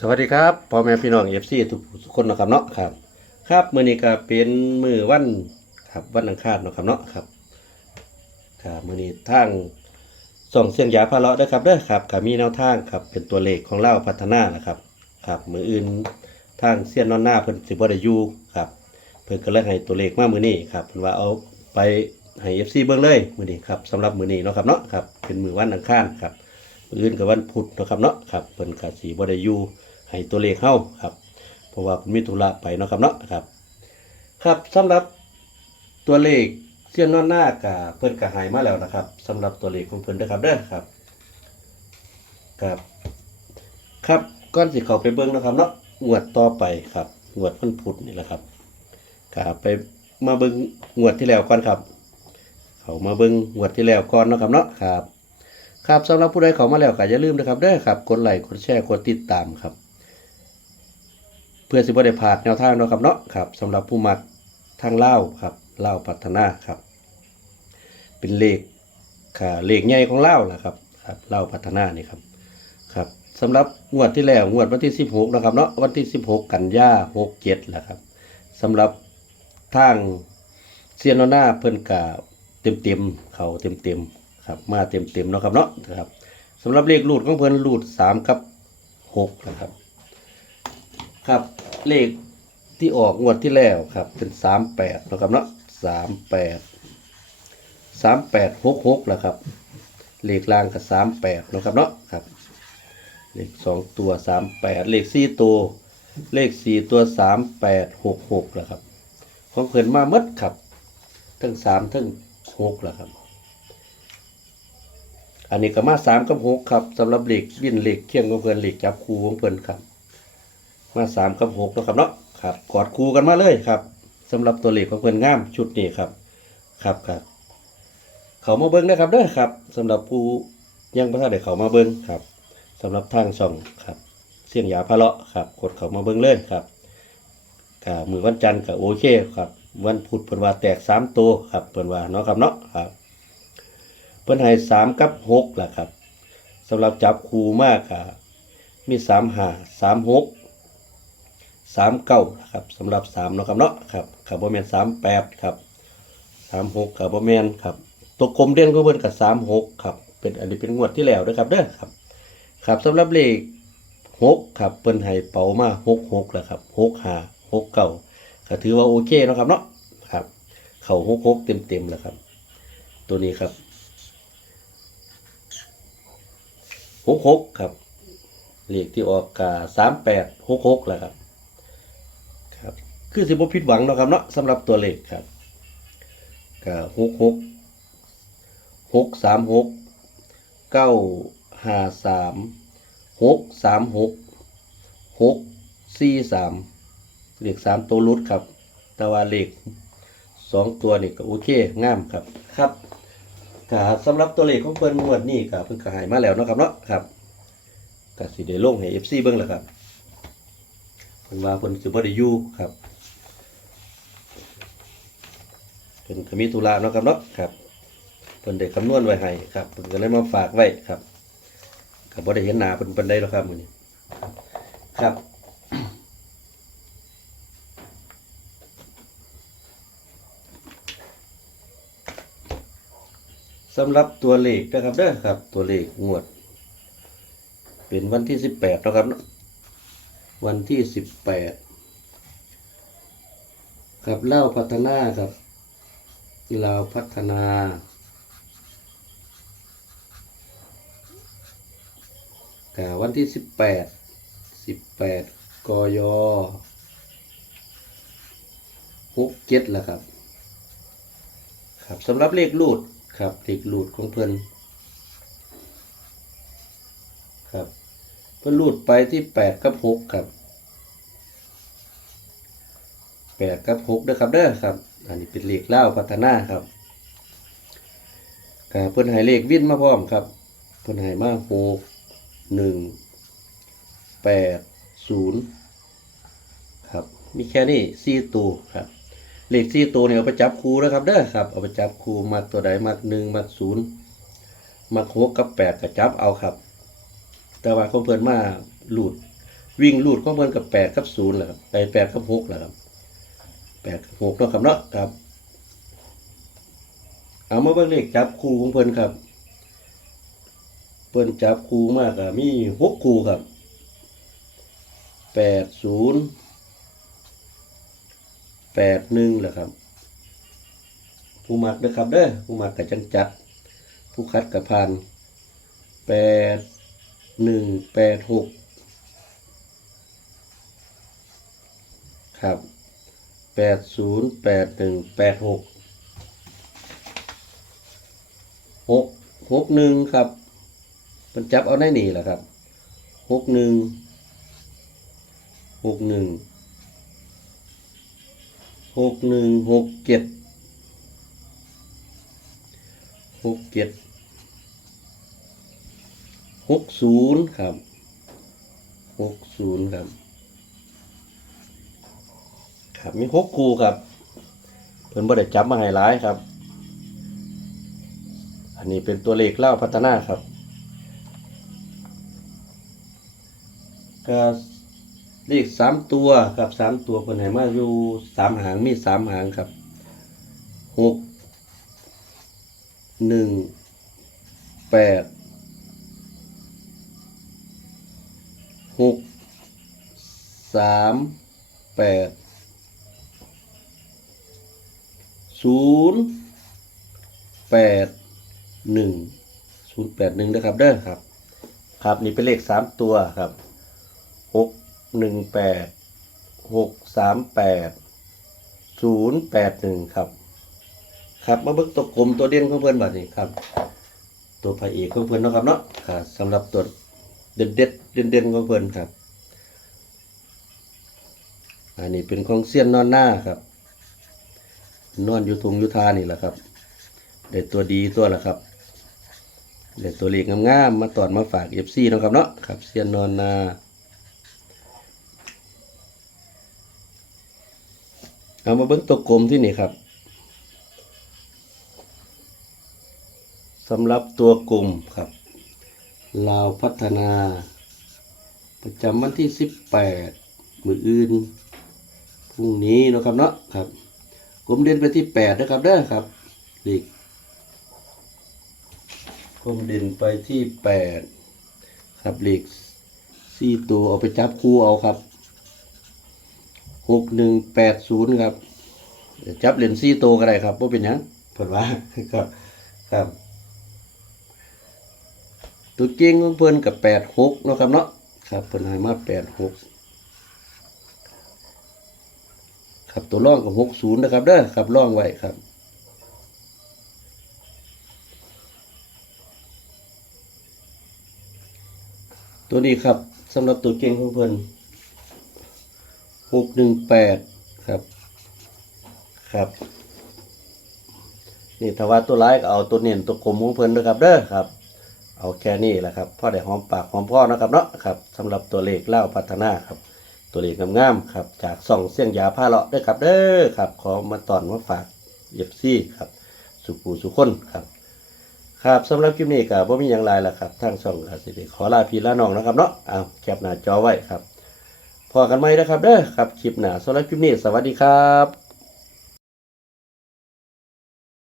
สวัสดีครับพ่อแม่พี่น้องเอฟซีทุกคนนะครับเนาะครับ ครับมื้อนี้ก็เป็นมือวันครับวันอังคารนะครับเนาะครับครับมื้อนี้ทางส่องเสียงยาพาเลาะเด้ครับเด้อครับก็มีแนวทางครับเป็นตัวเลขของเราพัฒนานะครับครับมืออื่นทางเสียนนอนหน้าเพิ่นสิบ่ได้อยู่ครับเพิ่นก็เลยให้ตัวเลขมามื้อนี้ครับเพิ่นว่าเอาไปให้ FC เบิ่งเลยมื้อนี้ครับสำหรับมื้อนี้เนาะครับเนาะครับเป็นมือวันอังคารครับมืออื่นกับวันพุธนะครับเนาะครับเพิ่นก็สิบ่ได้อยู่ ให้ตัวเลขเฮาครับ เพราะว่าเพิ่นมีธุระไปเนาะครับเนาะครับ ครับสำหรับตัวเลขเสี้ยนนอนหน้ากะเพิ่นก็ใหายมาแล้วนะครับสำหรับตัวเลขของเพิ่นเด้อครับเด้อครับ ครับ ครับก่อนสิเขาไปเบิ่งนะครับเนาะงวดต่อไปครับงวดวันพุธนี่แหละครับก็ไปมาเบิ่งงวดที่แล้วก่อนครับ เขามาเบิ่งงวดที่แล้วก่อนนะครับเนาะครับ ครับสำหรับผู้ใดเขามาแล้วก็อย่าลืมนะครับเด้อครับกดไลค์กดแชร์กดติดตามครับ เพื่อสิบ่ได้พลาดแนวทางเนาะครับเนาะครับสำหรับผู้มักทางเล่าครับเล่าพัฒนาครับ เป็นเลขค่ะเลขใหญ่ของเล่าวล่ะครับครับเล่าพัฒนานี่ครับครับสำหรับงวดที่แล้วงวดวันที่ 16นะครับเนาะวันที่ 16 กันยา67ล่ะครับสำหรับทางเซียนโนนาเพิ่นกะเต็มๆเขาเต็มๆครับมาเต็มๆเนาะครับเนาะครับสำหรับเลขรูดของเพิ่นรูด3กับ6นะครับ ครับ เลขที่ออกงวดที่แล้วครับ เป็นสามแปดนะครับเนาะสามแปดสามแปดหกหกแหละครับ เลขล่างกับสามแปดนะครับเนาะครับ เลขสองตัวสามแปดเลขสี่ตัว เลขสี่ตัวสามแปดหกหกแหละครับ ของเพิ่นมาหมดครับ ทั้งสามทั้งหกแหละครับ อันนี้ก็มาสามกับหกครับสำหรับเลขวินเลขเคียงของเพิ่นเลขจับคู่ของเพิ่นครับ มาสามกับหกนะครับเนาะครับกอดคู่กันมาเลยครับสำหรับตัวเลขของเพื่อนงามชุดนี้ครับ ครับครับเขามาเบิ้งนะครับเด้อครับสำหรับผู้ยังไม่ทันได้เขามาเบิ้งครับสำหรับทางช่องครับเสียงยาพะเลาะครับ กดเขามาเบิ้งเลยครับกับมือวันจันทร์กับโอเคครับวันพุธเพิ่นว่าแตกสามตัวครับเพิ่นว่าเนาะครับเนาะครับเพิ่นให้สามกับหกแหละครับสำหรับจับคู่มากครับมีสามหาสามหก สามเก้าครับสำหรับสามเนาะครับเนาะครับขับโบแมนสามแปดครับสามหกขับโบแมนครับตัวกลมเด่นก็เบิ้นกับสามหกครับเป็นอันนี้เป็นงวดที่แล้วนะครับเด้อครับครับสำหรับเลขหกครับเปิ้นให้เป๋ามาหกหกแล้วครับหกห้าหกเก้าก็ถือว่าโอเคเนาะครับเนาะครับ เข่าหกหกเต็มเต็มๆแล้วครับ ตัวนี้ครับหกหกครับเลขที่ออกกาสามแปดหกหกแล้วครับ คือสิบผิดหวังเนาะครับเนาะสำหรับตัวเลขครับก็หกหกหกสามหกเก้าห้าสามหกสามหกหกสี่สามเลขสามตัวรุดครับ แต่ว่าเลขสองตัวนี่ก็โอเคงามครับครับก็สำหรับตัวเลขของเพิ่นงวดนี้ก็เพิ่นก็หายมาแล้วเนาะครับเนาะครับก็สิได้ลงให้ FC เบิ่งแล้วครับเพิ่นว่าเพิ่นสิบ่ได้อยู่ครับ เพิ่นก็มีธุระเนาะครับเนาะครับเพิ่นได้คำนวณไว้ให้ครับเพิ่นก็เลยมาฝากไว้ครับก็บ่ได้เห็นหน้าเพิ่นปานใดหรอกครับมื้อนี้ครับสำหรับตัวเลขนะครับเด้อครับ ตัวเลขงวด เป็นวันที่18แล้วครับวันที่สิบแปดครับเล่าพัฒนาครับ เราพัฒนา แต่วันที่สิบแปดสิบแปดกยหกเจ็ดแล้วครับ ครับสำหรับเลขรูดครับเลขรูดของเพิ่อนครับเพิ่นรูดไปที่แปดกับหกครับแปดกับหกเด้อครับเด้อครับ อันนี้เป็นเลขเล่าพัฒนาครับก็เพิ่นให้เลขวิ่นมาพร้อมครับ เพิ่นให้มาหกหนึ่งแปดศูนย์ครับ มีแค่นี้สี่ตัวครับเลขสี่ตัวเนี่ยเอาไปจับคู่นะครับเด้อครับ เอาไปจับคู่มักตัวใดมักหนึ่งมักศูนย์มักหกกับแปดก็จับเอาครับ แต่ว่าของเพิ่นมาหลุดวิ่งหลูดของเพิ่นกับแปดกับศูนย์แหละครับไปแปดกับหกแหละครับ แปดหกเนาะครับเนาะครับ เอามาเบิ่งเลขจับคู่ของเพิ่นครับ เพิ่นจับคู่มากอะมีหกคู่ครับแปดศูนย์แปดหนึ่งแหละครับ ผู้มักเด้อครับเด้อผู้มักกับจังจัด ผู้คัดกับพานแปดหนึ่งแปดหกครับ แปดศูนย์แปดหนึ่งแปดหกหกหกหนึ่งครับมันจับเอาได้หนี่แหละครับหกหนึ่งหกหนึ่งหกหนึ่งหกเจ็ดหกเจ็ดหกศูนย์ครับหกศูนย์ครับ ครับ มีหกคู่ครับ เพิ่นบ่ได้จับมาให้หลายครับ อันนี้เป็นตัวเลขเล่าพัฒนาครับก็เลขสามตัวครับสามตัวเพิ่นให้มาอยู่สามหางมีสามหางครับหกหนึ่งแปดหกสามแปด ศูนย์แปดหนึ่งศูนย์แปดหนึ่งนะครับเด้อครับ ครับนี่เป็นเลขสามตัวครับหกหนึ่งแปดหกสามแปดศูนย์แปดหนึ่งครับ ครับมาเบิกตัวกลมตัวเด่นของเพื่อนบัดนี้ครับ ตัวพระเอกของเพื่อนนะครับเนาะครับสำหรับตัวเด็ดเด็ดเด่นเด่นของเพื่อนครับ อันนี้เป็นของเสี้ยนนอนหน้าครับ นอนอยู่ทงอยุทานี่แหละครับได้ตัวดีตัวละครับได้ตัวเล็กงามๆมาตอดมาฝากเอฟซีนะครับเนาะครับเซียนนอนนาเอามาเบิ้งตัวกลมที่นี่ครับสำหรับตัวกลมครับลาวพัฒนา ประจำวันที่ 18 มืออื่นพรุ่งนี้นะครับเนาะครับ กลมเด่นไปที่แปดนะครับเด้อครับเลขกลมเด่นไปที่แปดครับเลขสี่ตัวเอาไปจับคู่เอาครับหกหนึ่งแปดศูนย์ครับจับเหรียญสี่ตัวก็ได้ครับว่าเป็นยังเพิ่นว่าครับครับตัวจริงของเพิ่อนกับแปดหกนะครับเนาะครับเพิ่นให้มาแปดหก ครับตัวร่องกับหกศูนย์นะครับเด้อครับร่องไว้ครับตัวนี้ครับสำหรับตัวเก่งของเพิ่นหกหนึ่งแปดครับ ครับนี่ถ้าว่าตัวร้ายก็เอาตัวเนียนตัวกลมของเพิ่นนะครับเด้อครับ เอาแค่นี้แหละครับพ่อได้หอมปากหอมพ่อนะครับเนาะครับสำหรับตัวเลขเล่าพัฒนาครับ ตัวเลขงามๆครับจากส่องเสียงยาผ้าเลาะด้วยครับเด้อครับ ขอมาตอนมาฝากเอฟซีครับ สุขูสุคนครับ ครับสำหรับคลิปนี้ก็บ่มีอย่างไรล่ะครับทางช่องอาสิเดขอลาพี่ลาน้องนะครับเนาะเอาแคปหน้าจอไว้ครับพอกันไหมนะครับเด้อครับคลิปหน้าสำหรับคลิปนี้สวัสดีครับ